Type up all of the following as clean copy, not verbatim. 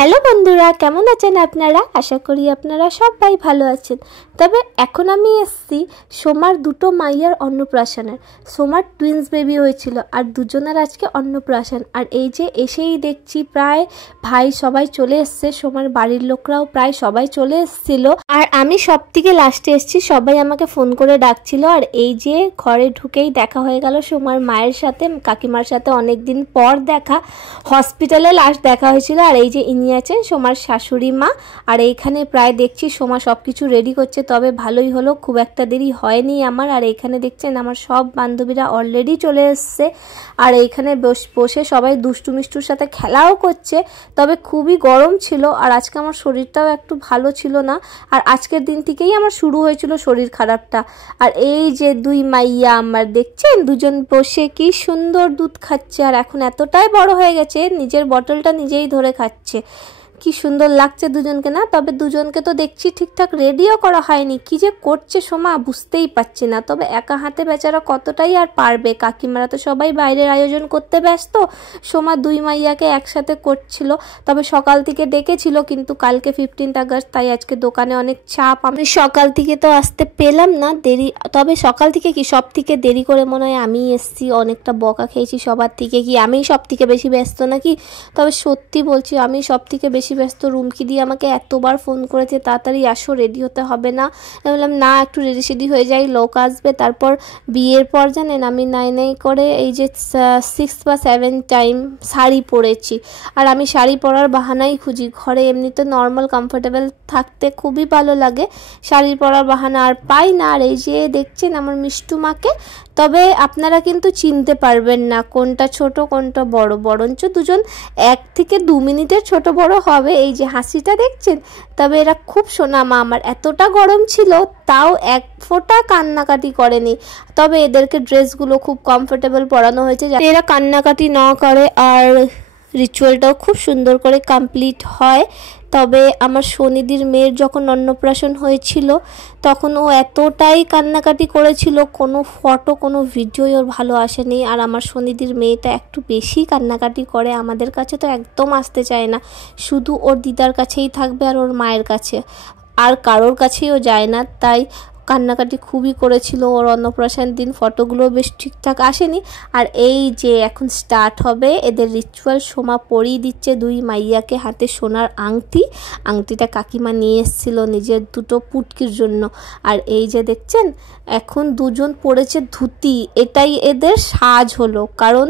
Hello বন্ধুরা, কেমন আছেন আপনারা? আশা করি আপনারা সবাই ভালো আছেন। তবে এখন আমি এসেছি সোমার দুটো মাইয়ার অন্নপ্রাশনের। সোমার টুইন্স বেবি হয়েছিল আর দুজনের আজকে অন্নপ্রাশন। আর এই যে এসেই দেখছি প্রায় ভাই সবাই চলে এসছে, সোমার বাড়ির লোকরাও প্রায় সবাই চলে এসছিল। আর আমি সব থেকে লাস্টে এসেছি, সবাই আমাকে ফোন করে ডাকছিল। আর এই যে ঘরে ঢুকেই দেখা হয়ে গেল সোমার মায়ের সাথে, কাকিমার সাথে অনেকদিন পর দেখা। হসপিটালে লাস্ট দেখা হয়েছিল। আর এই যে ইনি আছেন সোমার শাশুড়ি মা। আর এইখানে প্রায় দেখছি সোমা সব কিছু রেডি করছে, তবে ভালোই হলো, খুব একটা দেরি হয়নি আমার। আর এইখানে দেখছেন আমার সব বান্ধবীরা অলরেডি চলে এসছে। আর এইখানে বসে সবাই দুষ্টু মিষ্টুর সাথে খেলাও করছে। তবে খুবই গরম ছিল আর আজকে আমার শরীরটাও একটু ভালো ছিল না। আর আজকের দিন থেকেই আমার শুরু হয়েছিল শরীর খারাপটা। আর এই যে দুই মাইয়া আমার দেখছেন, দুজন বসে কি সুন্দর দুধ খাচ্ছে। আর এখন এতটাই বড় হয়ে গেছে, নিজের বটলটা নিজেই ধরে খাচ্ছে। কি সুন্দর লাগছে দুজনকে না? তবে দুজনকে তো দেখছি ঠিকঠাক রেডিও করা হয়নি, কি যে করছে সোমা বুঝতেই পারছি না। তবে একা হাতে বেচারা কতটাই আর পারবে, কাকিমারা তো সবাই বাইরের আয়োজন করতে ব্যস্ত। সোমা দুই মাইয়াকে একসাথে করছিল। তবে সকাল থেকে ডেকেছিল, কিন্তু কালকে 15 আগস্ট, তাই আজকে দোকানে অনেক চাপ। আমি সকাল থেকে তো আসতে পেলাম না, দেরি। তবে সকাল থেকে কি সব থেকে দেরি করে মনে হয় আমি এসছি, অনেকটা বকা খেয়েছি সবার থেকে। কি আমি সব থেকে বেশি ব্যস্ত নাকি? তবে সত্যি বলছি, আমি সব থেকে বেশি ব্যস্ত। রুমকি দিয়ে আমাকে এতবার ফোন করেছে, তাড়াতাড়ি আসো, রেডি হতে হবে না? আমি বললাম না, একটু রেডি সেডি হয়ে যাই, লোক আসবে। তারপর বিয়ের পর জানেন আমি নাই করে এই যে 6 বা 7 টাইম শাড়ি পরেছি। আর আমি শাড়ি পরার বাহানাই খুঁজি, ঘরে এমনিতে নর্মাল কমফোর্টেবল থাকতে খুবই ভালো লাগে, শাড়ি পরার বাহানা আর পাই না। আর এই যে দেখছেন আমার মিষ্টু মাকে, তবে আপনারা কিন্তু চিনতে পারবেন না কোনটা ছোট কোনটা বড়, বরঞ্চ দুজন 1 থেকে 2 মিনিটের ছোট বড় হবে। এই যে হাসিটা দেখছেন। তবে এরা খুব সোনামা আমার, এতটা গরম ছিল তাও এক ফোঁটা কান্নাকাটি করেনি। তবে এদেরকে ড্রেসগুলো খুব কমফোর্টেবল পরানো হয়েছে যাতে এরা কান্নাকাটি না করে, আর রিচুয়ালটাও খুব সুন্দর করে কমপ্লিট হয়। তবে আমার সোনিদির মেয়ের যখন অন্নপ্রাশন হয়েছিল তখন ও এতটাই কান্নাকাটি করেছিল, কোনো ফটো কোনো ভিডিওই ওর ভালো আসেনি। আর আমার সোনিদির মেয়েটা একটু বেশি কান্নাকাটি করে, আমাদের কাছে তো একদম আসতে চায় না, শুধু ওর দিদার কাছেই থাকবে আর ওর মায়ের কাছে, আর কারোর কাছেও যায় না। তাই কান্নাকাটি খুবই করেছিল ওর অন্নপ্রাশন দিন, ফটোগুলো বেশ ঠিকঠাক আসেনি। আর এই যে এখন স্টার্ট হবে এদের রিচুয়াল। সোমা পরিয়ে দিচ্ছে দুই মাইয়াকে হাতে সোনার আংটিটা কাকিমা নিয়ে এসেছিল নিজের দুটো পুটকির জন্য। আর এই যে দেখছেন এখন দুজন পরেছে ধুতি, এটাই এদের সাজ হলো, কারণ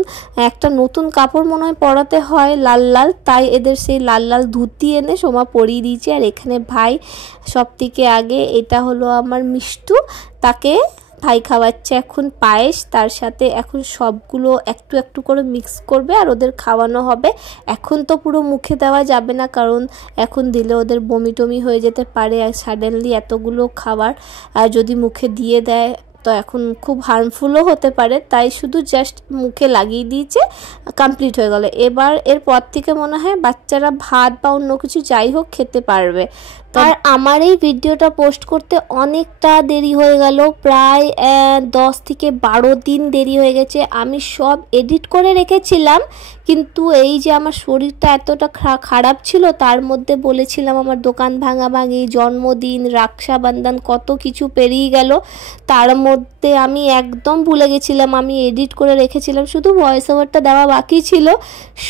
একটা নতুন কাপড় মনে হয় পরাতে হয় লাল লাল, তাই এদের সেই লাল লাল ধুতি এনে সোমা পরিয়ে দিয়েছে। আর এখানে ভাই সব থেকে আগে, এটা হলো আমার মিষ্টু, তাকে ভাই খাওয়াচ্ছে এখন পায়েস, তার সাথে এখন সবগুলো একটু একটু করে মিক্স করবে আর ওদের খাওয়ানো হবে। এখন তো পুরো মুখে দেওয়া যাবে না, কারণ এখন দিলে ওদের বমি টমি হয়ে যেতে পারে। আর সাডেনলি এতগুলো খাবার যদি মুখে দিয়ে দেয় তো এখন খুব হার্মফুলও হতে পারে, তাই শুধু জাস্ট মুখে লাগিয়ে দিয়েছে, কমপ্লিট হয়ে গেল। এবার এরপর থেকে মনে হয় বাচ্চারা ভাত বা অন্য কিছু যাই হোক খেতে পারবে। আর আমার এই ভিডিওটা পোস্ট করতে অনেকটা দেরি হয়ে গেল, প্রায় 10 থেকে 12 দিন দেরি হয়ে গেছে। আমি সব এডিট করে রেখেছিলাম, কিন্তু এই যে আমার শরীরটা এতটা খারাপ ছিল, তার মধ্যে বলেছিলাম আমার দোকান ভাঙাভাঙি, জন্মদিন, রক্ষাবন্ধন, কত কিছু পেরিয়ে গেল। তার মধ্যে আমি একদম ভুলে গেছিলাম, আমি এডিট করে রেখেছিলাম, শুধু ভয়েস ওভারটা দেওয়া বাকি ছিল।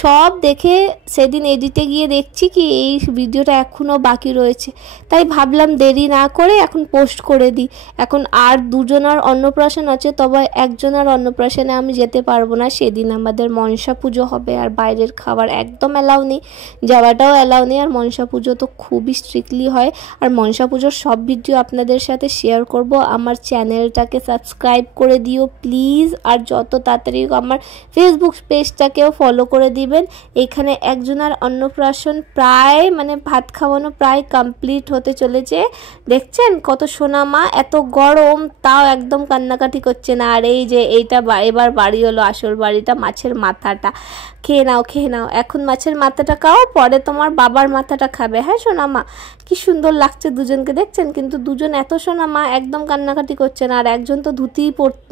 সব দেখে সেদিন এডিটে গিয়ে দেখছি কি এই ভিডিওটা এখনও বাকি রয়েছে, তাই ভাবলাম দেরি না করে এখন পোস্ট করে দিই। এখন আর দুজনের অন্নপ্রাশন আছে, তবে একজনের অন্নপ্রাশনে আমি যেতে পারবো না, সেদিন আমাদের মনসা পুজো হবে আর বাইরের খাবার একদম অ্যালাউ নেই, যাওয়াটাও অ্যালাউ নেই। আর মনসা পুজো তো খুবই স্ট্রিক্টলি হয়। আর মনসা পুজোর সব ভিডিও আপনাদের সাথে শেয়ার করব। আমার চ্যানেলটাকে সাবস্ক্রাইব করে দিও প্লিজ, আর যত তাড়াতাড়ি আমার ফেসবুক পেজটাকেও ফলো করে দিবেন। এখানে একজনের অন্নপ্রাশন প্রায় মানে ভাত খাওয়ানো প্রায় কমপ্লিট হতে চলেছে। দেখছেন কত সোনামা, এত গরম তাও একদম কান্নাকাটি করছে না। আর এই যে এইটা এবার বাড়ি হলো আসল বাড়িটা, মাছের মাথাটা খেয়ে নাও। এখন মাছের মাথাটা খাও, পরে তোমার বাবার মাথাটা খাবে। হ্যাঁ সোনামা, কি সুন্দর লাগছে দুজনকে দেখছেন, কিন্তু দুজন এত সোনামা একদম কান্নাকাটি করছে না। আর একজন তো ধুতি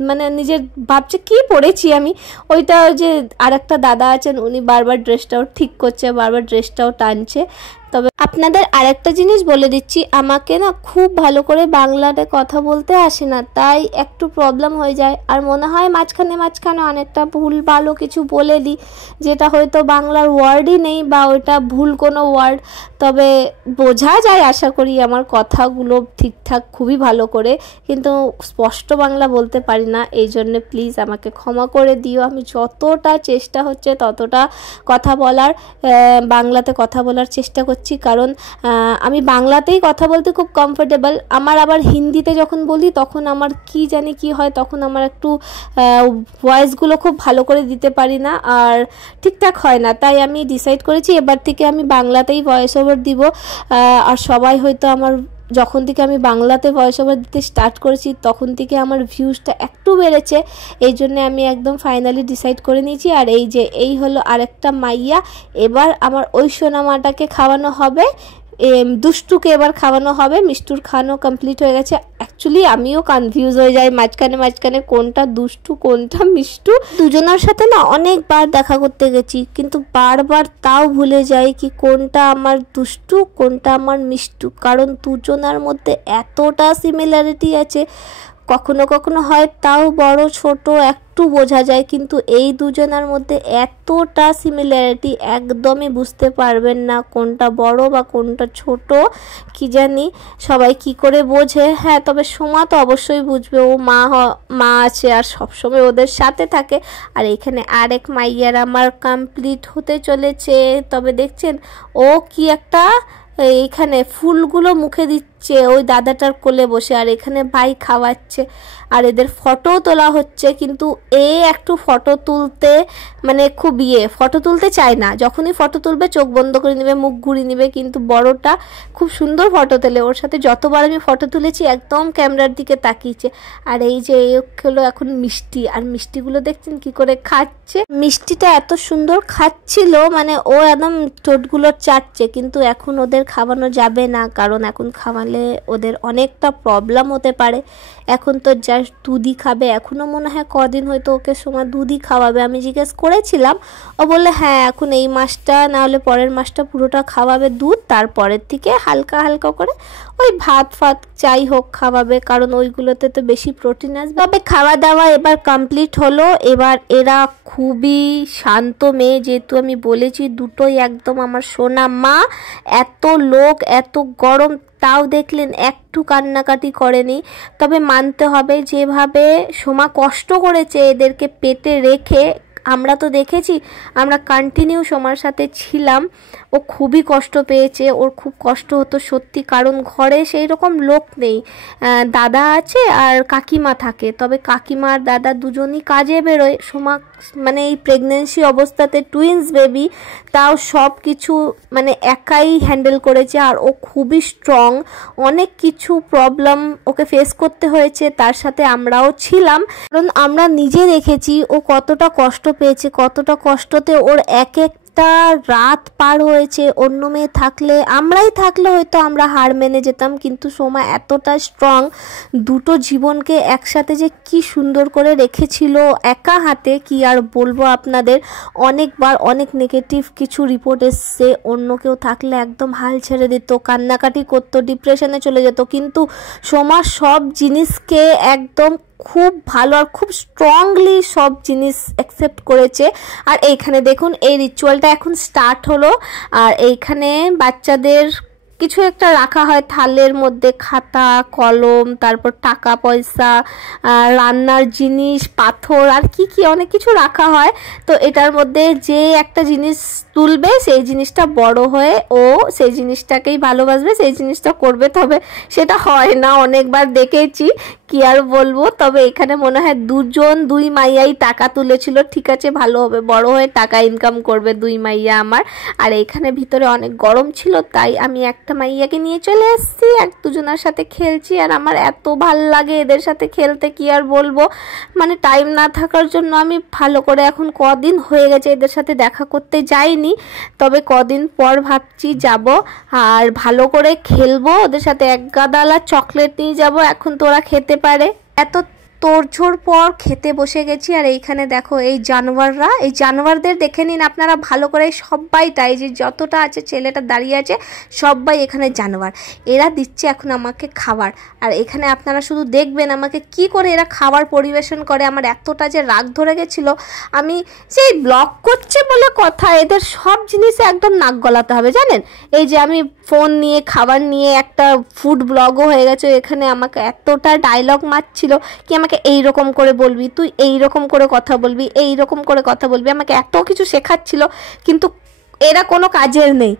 মানে নিজের ভাবছে কি পরেছি আমি, ওইটা যে আরেকটা দাদা আছেন উনি বারবার ড্রেসটাও ঠিক করছে, বারবার ড্রেসটাও টানছে। তবে আপনাদের আরেকটা জিনিস বলে দিচ্ছি, আমাকে না খুব ভালো করে বাংলাতে কথা বলতে আসে না, তাই একটু প্রবলেম হয়ে যায়। আর মনে হয় মাঝখানে মাঝখানে অনেকটা ভুল ভালো কিছু বলে দিই, যেটা হয়তো বাংলার ওয়ার্ডই নেই বা ওইটা ভুল কোনো ওয়ার্ড। তবে বোঝা যায় আশা করি আমার কথাগুলো ঠিকঠাক খুবই ভালো করে, কিন্তু স্পষ্ট বাংলা বলতে পারি না, এই জন্যে প্লিজ আমাকে ক্ষমা করে দিও। আমি যতটা চেষ্টা হচ্ছে ততটা কথা বলার, বাংলাতে কথা বলার চেষ্টা করছি, কারণ আমি বাংলাতেই কথা বলতে খুব কমফোর্টেবল। আমার আবার হিন্দিতে যখন বলি তখন আমার কি জানি কি হয়, তখন আমার একটু ভয়েসগুলো খুব ভালো করে দিতে পারি না আর ঠিকঠাক হয় না। তাই আমি ডিসাইড করেছি এবার থেকে আমি বাংলাতেই ভয়েস ওভার দিব। আর সবাই হয়তো আমার যখন থেকে আমি বাংলাতে ভয়েস ওভার দিতে স্টার্ট করেছি তখন থেকে আমার ভিউজটা একটু বেড়েছে, এই জন্য আমি একদম ফাইনালি ডিসাইড করে নিয়েছি। আর এই যে এই হলো আরেকটা মাইয়া, এবার আমার ওই সোনামাটাকে খাওয়ানো হবে, দুষ্টুকে এবার খাওয়ানো হবে। মিষ্টুর খাওয়ানো কমপ্লিট হয়ে গেছে। অ্যাকচুয়ালি আমিও কনফিউজ হয়ে যাই মাঝখানে মাঝখানে কোনটা দুষ্টু কোনটা মিষ্টু। দুজনের সাথে না অনেকবার দেখা করতে গেছি, কিন্তু বারবার তাও ভুলে যাই কি কোনটা আমার দুষ্টু কোনটা আমার মিষ্টু, কারণ দুজনের মধ্যে এতটা সিমিলারিটি আছে। কখনো কখনো হয় তাও বড় ছোট একটু বোঝা যায়, কিন্তু এই দুজনের মধ্যে এতটা সিমিলারিটি একদমই বুঝতে পারবেন না কোনটা বড় বা কোনটা ছোট। কি জানি সবাই কি করে বোঝে। হ্যাঁ, তবে সোমা তো অবশ্যই বুঝবে, ও মা আছে আর সবসময় ওদের সাথে থাকে। আর এখানে আরেক মাইয়ার আমার কমপ্লিট হতে চলেছে। তবে দেখছেন ও কি একটা এইখানে ফুলগুলো মুখে দিচ্ছে ওই দাদাটার কোলে বসে, আর এখানে ভাই খাওয়াচ্ছে আর এদের ফটো তোলা হচ্ছে। কিন্তু একটু ফটো তুলতে মানে খুব ফটো তুলতে চায় না, যখনই ফটো তুলবে চোখ বন্ধ করে নেবে মুখ ঘুরিয়ে নেবে। কিন্তু বড়টা খুব সুন্দর ফটো তোলে, ওর সাথে যতবার আমি ফটো তুলেছি একদম ক্যামেরার দিকে তাকিয়েছে। আর এই যে হলো এখন মিষ্টি, আর মিষ্টিগুলো দেখছেন কি করে খাচ্ছে। মিষ্টিটা এত সুন্দর খাচ্ছিল, মানে ও একদম ঠোঁটগুলো চাটছে, কিন্তু এখন ওদের খাওয়ানো যাবে না, কারণ এখন খাওয়ালে ওদের অনেকটা প্রবলেম হতে পারে। এখন তো জাস্ট দুধই খাবে, এখনও মনে হয় কদিন হয়তো ওকে সময় দুধই খাওয়াবে। আমি জিজ্ঞেস করেছিলাম, ও বললে হ্যাঁ এখন এই মাসটা না হলে পরের মাসটা পুরোটা খাওয়াবে দুধ, তারপরের থেকে হালকা হালকা করে ওই ভাত ফাত যাই হোক খাওয়াবে, কারণ ওইগুলোতে তো বেশি প্রোটিন আসবে। তবে খাওয়া দাওয়া এবার কমপ্লিট হলো। এবার এরা খুবই শান্ত মেয়ে, যেহেতু আমি বলেছি দুটোই একদম আমার সোনা মা। এত লোক এত গরম তাও দেখলেন একটু কান্নাকাটি করেনি। তবে মানতে হবে যেভাবে সোমা কষ্ট করেছে এদেরকে পেটে রেখে, আমরা তো দেখেছি, আমরা কন্টিনিউ সোমার সাথে ছিলাম, ও খুবই কষ্ট পেয়েছে, ওর খুব কষ্ট হতো সত্যি, কারণ ঘরে সেই রকম লোক নেই। দাদা আছে আর কাকিমা থাকে, তবে কাকিমা আর দাদা দুজনই কাজে বেরোয়। সোমা মানে এই প্রেগনেন্সি অবস্থাতে টুইন্স বেবি, তাও সব কিছু মানে একাই হ্যান্ডেল করেছে। আর ও খুবই স্ট্রং, অনেক কিছু প্রবলেম ওকে ফেস করতে হয়েছে, তার সাথে আমরাও ছিলাম, কারণ আমরা নিজে দেখেছি ও কতটা কষ্ট পেয়েছে, কতটা কষ্টতে ওর এক রাত পার হয়েছে। অন্য মেয়ে থাকলে আমরাই থাকলে হয়তো আমরা হার মেনে যেতাম, কিন্তু সোমা এতটা স্ট্রং, দুটো জীবনকে একসাথে যে কি সুন্দর করে রেখেছিল একা হাতে, কি আর বলবো আপনাদের। অনেকবার অনেক নেগেটিভ কিছু রিপোর্ট এসছে, অন্য কেউ থাকলে একদম হাল ছেড়ে দিত, কান্নাকাটি করতো, ডিপ্রেশনে চলে যেত, কিন্তু সোমা সব জিনিসকে একদম খুব ভালো আর খুব স্ট্রংলি সব জিনিস অ্যাকসেপ্ট করেছে। আর এইখানে দেখুন এই রিচুয়ালটা এখন স্টার্ট হলো। আর এইখানে বাচ্চাদের কিছু একটা রাখা হয় থালের মধ্যে, খাতা কলম, তারপর টাকা পয়সা, রান্নার জিনিস, পাথর আর কি কি অনেক কিছু রাখা হয়। তো এটার মধ্যে যে একটা জিনিস তুলবে সেই জিনিসটা বড় হয়ে ও সেই জিনিসটাকেই ভালোবাসবে, সেই জিনিসটা করবে। তবে সেটা হয় না, অনেকবার দেখেছি, কি আর বলবো। তবে এখানে মনে হয় দুই মাইয়াই টাকা তুলেছিল, ঠিক আছে ভালো হবে, বড় হয়ে টাকা ইনকাম করবে দুই মাইয়া আমার। আর এখানে ভিতরে অনেক গরম ছিল, তাই আমি একটা মাইয়াকে নিয়ে চলে এসেছি, দুজনের সাথে খেলছি। আর আমার এত ভাল লাগে এদের সাথে খেলতে, কি আর বলবো, মানে টাইম না থাকার জন্য আমি ভালো করে এখন কদিন হয়ে গেছে এদের সাথে দেখা করতে যাইনি, তবে কদিন পর ভাবছি যাব আর ভালো করে খেলবো ওদের সাথে। এক গাদালা চকলেট নিয়ে যাব, এখন তো ওরা খেতে পারে। এত তোড়জোড় পর খেতে বসে গেছি। আর এইখানে দেখো এই জানোয়াররা, এই জানোয়ারদের দেখে নিন আপনারা ভালো করে, সবাইটা এই যে যতটা আছে ছেলেটা দাঁড়িয়ে আছে সবাই এখানে জানোয়ার। এরা দিচ্ছে এখন আমাকে খাবার, আর এখানে আপনারা শুধু দেখবেন আমাকে কি করে এরা খাবার পরিবেশন করে। আমার এতটা যে রাগ ধরে গেছিলো, আমি সেই ব্লগ করছে বলে কথা, এদের সব জিনিসে একদম নাক গলাতে হবে জানেন। এই যে আমি ফোন নিয়ে খাবার নিয়ে একটা ফুড ব্লগও হয়ে গেছে, এখানে আমাকে এতটা ডায়লগ মারছিল কি আমাকে এই রকম করে বলবি, তুই এই রকম করে কথা বলবি, এই রকম করে কথা বলবি, আমাকে এত কিছু শেখাচ্ছিল, কিন্তু এরা কোনো কাজের নেই,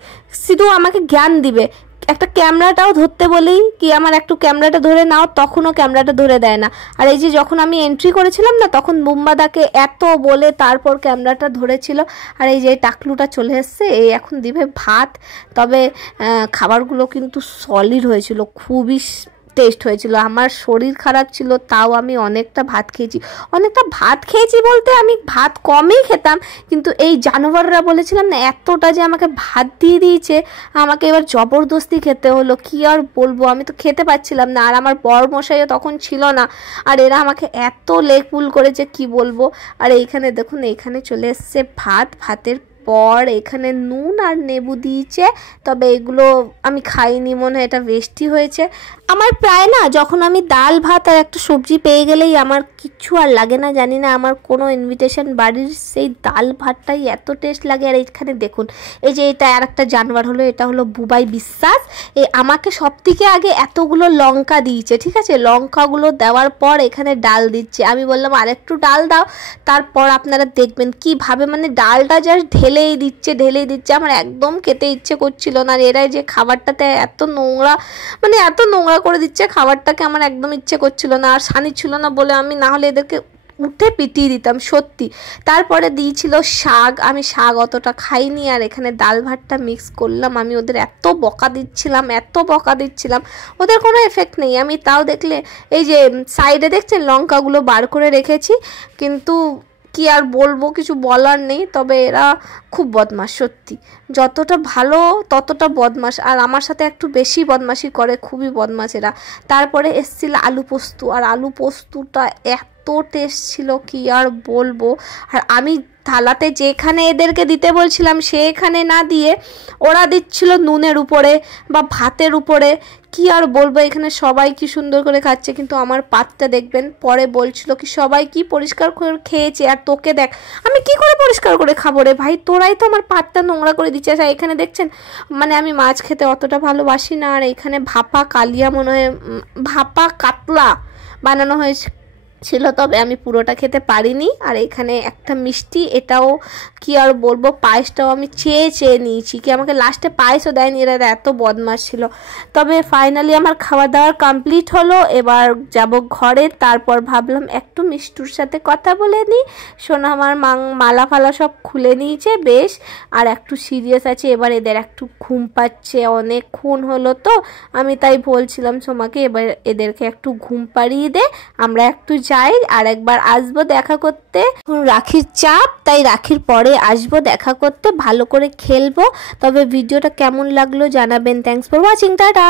শুধু আমাকে জ্ঞান দিবে। একটা ক্যামেরাটাও ধরতে বলি কি আমার একটু ক্যামেরাটা ধরে নাও, তখনও ক্যামেরাটা ধরে দেয় না। আর এই যে যখন আমি এন্ট্রি করেছিলাম না, তখন বুম্বাদাকে এত বলে তারপর ক্যামেরাটা ধরেছিল। আর এই যে টাকলুটা চলে এসছে, এই এখন দিবে ভাত। তবে খাবারগুলো কিন্তু সলিড হয়েছিল, খুবই টেস্ট হয়েছিল। আমার শরীর খারাপ ছিল তাও আমি অনেকটা ভাত খেয়েছি বলতে আমি ভাত কমই খেতাম, কিন্তু এই জানোয়াররা বলেছিলাম না এতটা যে আমাকে ভাত দিয়ে দিয়েছে, আমাকে এবার জবরদস্তি খেতে হলো। কি আর বলবো, আমি তো খেতে পাচ্ছিলাম না, আর আমার বর মশাইও তখন ছিল না, আর এরা আমাকে এত লেগপুল করেছে কি বলবো। আর এইখানে দেখুন, এইখানে চলে এসছে ভাতের পর এখানে নুন আর নেবু দিয়েছে, তবে এগুলো আমি খাইনি, মনে হয় এটা বেস্টি হয়েছে। আমার প্রায় না যখন আমি ডাল ভাত আর একটা সবজি পেয়ে গেলেই আমার কিচ্ছু আর লাগে না, জানি না আমার কোনো ইনভিটেশন বাড়ির সেই ডাল ভাতটাই এত টেস্ট লাগে। আর এইখানে দেখুন এই যে এটা আর একটা জানোয়ার হলো, এটা হলো বুবাই বিশ্বাস। আমাকে সব থেকে আগে এতগুলো লঙ্কা দিয়েছে, ঠিক আছে, লঙ্কাগুলো দেওয়ার পর এখানে ডাল দিচ্ছে। আমি বললাম আর একটু ডাল দাও, তারপর আপনারা দেখবেন কিভাবে মানে ডালটা জাস্ট ঢেলেই দিচ্ছে। আমার একদম খেতে ইচ্ছে করছিল না, আর এরাই যে খাবারটাতে এত নোংরা করে দিচ্ছে খাবারটাকে, আমার একদম ইচ্ছে করছিল না, আর সানি ছিল না বলে আমি না হলে এদেরকে উঠে পিটিয়ে দিতাম সত্যি। তারপরে দিয়েছিল শাক, আমি শাক অতটা খাইনি, আর এখানে ডাল ভাতটা মিক্স করলাম। আমি ওদের এত বকা দিচ্ছিলাম, ওদের কোনো এফেক্ট নেই। আমি তাও দেখলে এই যে সাইডে দেখছেন লঙ্কাগুলো বার করে রেখেছি, কিন্তু কি আর বলবো, কিছু বলার নেই। তবে এরা খুব বদমাশ, সত্যি যতটা ভালো ততটা বদমাশ, আর আমার সাথে একটু বেশি বদমাশি করে, খুবই বদমাশ এরা। তারপরে এসেছিল আলু পোস্ত, আর আলু পোস্তটা এত টেস্ট ছিল কি আর বলবো। আর আমি থালাতে যেখানে এদেরকে দিতে বলছিলাম সেখানে না দিয়ে ওরা দিচ্ছিল নুনের উপরে বা ভাতের উপরে, কি আর বলবো। এখানে সবাই কি সুন্দর করে খাচ্ছে, কিন্তু আমার পাতটা দেখবেন পরে বলছিল কি সবাই কি পরিষ্কার করে খেয়েছে, আর তোকে দেখ আমি কি করে পরিষ্কার করে খাবো রে ভাই, তোরাই তো আমার পাতটা নোংরা করে দিচ্ছে। আর এখানে দেখছেন মানে আমি মাছ খেতে অতটা ভালোবাসি না, আর এখানে ভাপা কালিয়া মনে হয় ভাপা কাতলা বানানো হয়েছে ছিল, তবে আমি পুরোটা খেতে পারিনি। আর এখানে একটা মিষ্টি, এটাও কি আর বলবো, পায়েসটাও আমি চেয়ে নিয়েছি, কি আমাকে লাস্টে পায়েসও দেয়নি, এরা এত বদমাশ ছিল। তবে ফাইনালি আমার খাওয়া দাওয়ার কমপ্লিট হলো, এবার যাব ঘরে। তারপর ভাবলাম একটু মিষ্টুর সাথে কথা বলে নিই, সোনা আমার মালা ফালা সব খুলে নিয়েছে বেশ, আর একটু সিরিয়াস আছে। এবার এদের একটু ঘুম পাচ্ছে, অনেকক্ষণ হলো তো, আমি তাই বলছিলাম সোমাকে এবার এদেরকে একটু ঘুম পাড়িয়ে দে, আমরা একটু যাই, আর একবার আসবো দেখা করতে। রাখির চাপ, তাই রাখির পরে আসবো দেখা করতে, ভালো করে খেলবো। তবে ভিডিওটা কেমন লাগলো জানাবেন। Thanks for watching, tata.